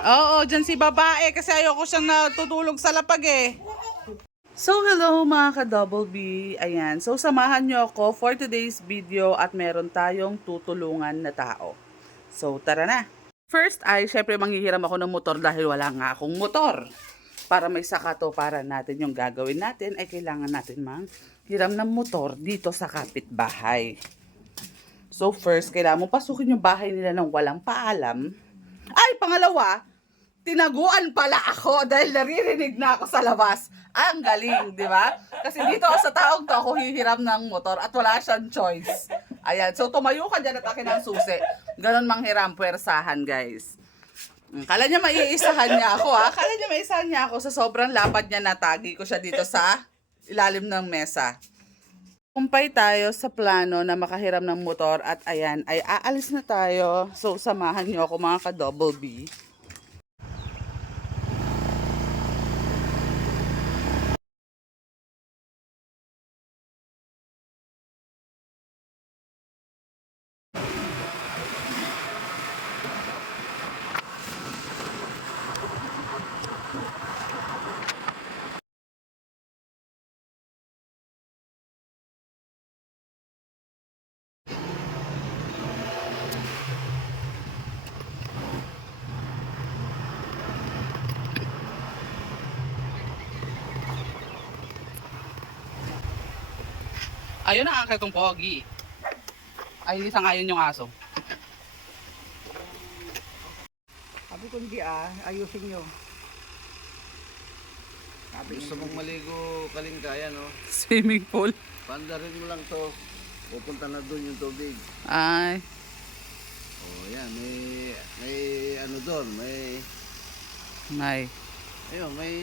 Oo, dyan si babae kasi ayoko siyang natutulog sa lapag eh. So, hello mga ka-Double B. Ayan. So, samahan nyo ako for today's video at meron tayong tutulungan na tao. So, tara na. First ay, syempre manghihiram ako ng motor dahil wala nga akong motor. Para may sakato para natin yung gagawin natin ay kailangan natin manghiram ng motor dito sa kapitbahay. So, first, kailangan mo pasukin yung bahay nila ng walang paalam. Ay, pangalawa, tinaguan pala ako dahil naririnig na ako sa labas. Ang galing, di ba? Kasi dito sa taong to ako hihiram ng motor at wala siyang choice. Ayan, so tumayo ka dyan at akin ang susi. Ganon manghiram, puwersahan guys. Kala niya maiisahan niya ako ha. Kala niya maiisahan niya ako sa sobrang lapad niya, natagi ko siya dito sa ilalim ng mesa. Kumpay tayo sa plano na makahiram ng motor at ayan, ay aalis na tayo. So samahan niyo ako mga ka-Double B. Ayun ang angkel kong pogi. Ay, isang ayon yung aso. Sabi ko hindi ayusin nyo. Gusto mong maligo kalingkaya, no? Swimming pool. Pandarin mo lang to. Pupunta na doon yung tubig. Ay. Oh, yan. May ano doon. May. Ayun, may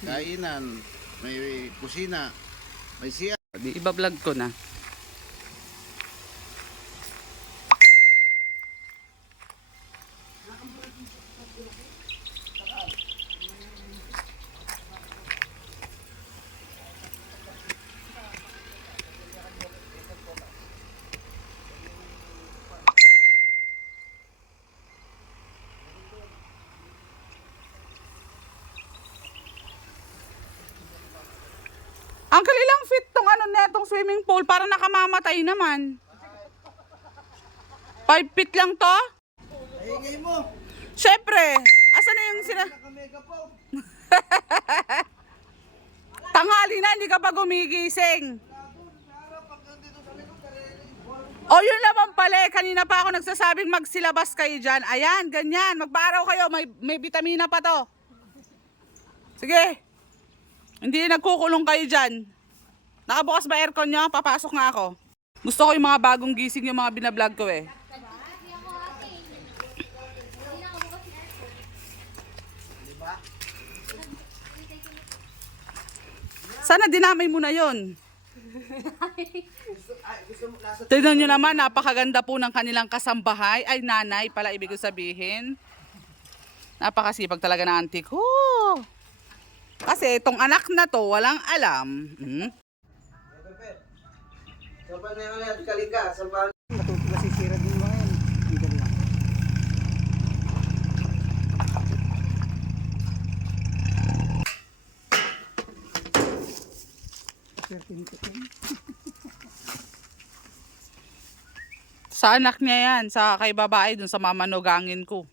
kainan. May kusina. May siya. Iba-vlog ko na. Uncle, ilang feet tong ano netong swimming pool para nakamamatay naman? 5 feet lang to? Ayingay mo! Syempre, asan na yung Nakamega po! tanghali na, hindi ka pa gumigising. O yun naman pala, kanina pa ako nagsasabing magsilabas kayo dyan. Ayan, ganyan, magpaaraw kayo, may vitamina pa to. Sige, hindi nagkukulong kayo dyan. Nakabukas ba aircon nyo? Papasok nga ako. Gusto ko yung mga bagong gising yung mga binablog ko eh. Sana dinamay mo na yon. Tignan nyo naman, napakaganda po ng kanilang kasambahay. Ay, nanay pala ibig ko sabihin. Napakasipag talaga ng auntie ko. Kasi itong anak na to, walang alam. Saban na yung alat kalingka. Saban. Masisira din mga yan. Hindi lang. Sa anak niya yan, sa kay babae dun sa mamanugangin ko.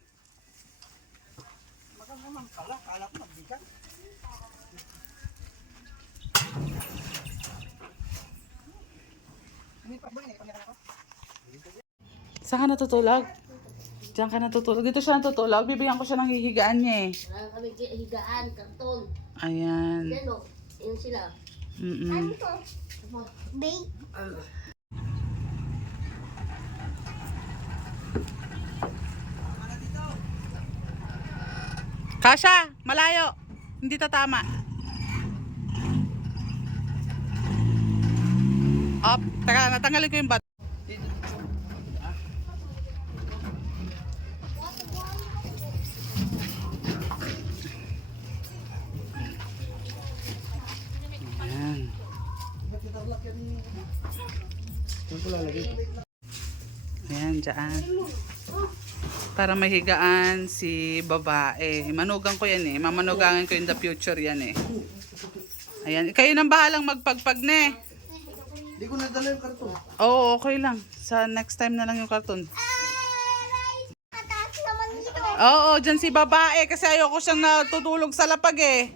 Saan ka natutulog? Diyan ka natutulog. Dito siya natutulog. Bibigyan ko siya ng hihigaan niya eh. Wala kami higaan, karton. Ayan. Yan o, yun sila. Mm-mm. Bake. Kasha, malayo. Hindi tatama. Up. Teka, natanggalin ko yung bat. Ayan. Ayan, dyan. Para mahigaan si babae. Manugang ko yan eh. Mamanugangan ko in the future yan eh. Ayan. Kayo nang bahalang magpagpag ne. Hindi ko nadala yung karton. Oo, okay lang. Sa next time na lang yung karton. Mataas naman dito. Oo, dyan si babae kasi ayoko siyang natutulog sa lapag eh.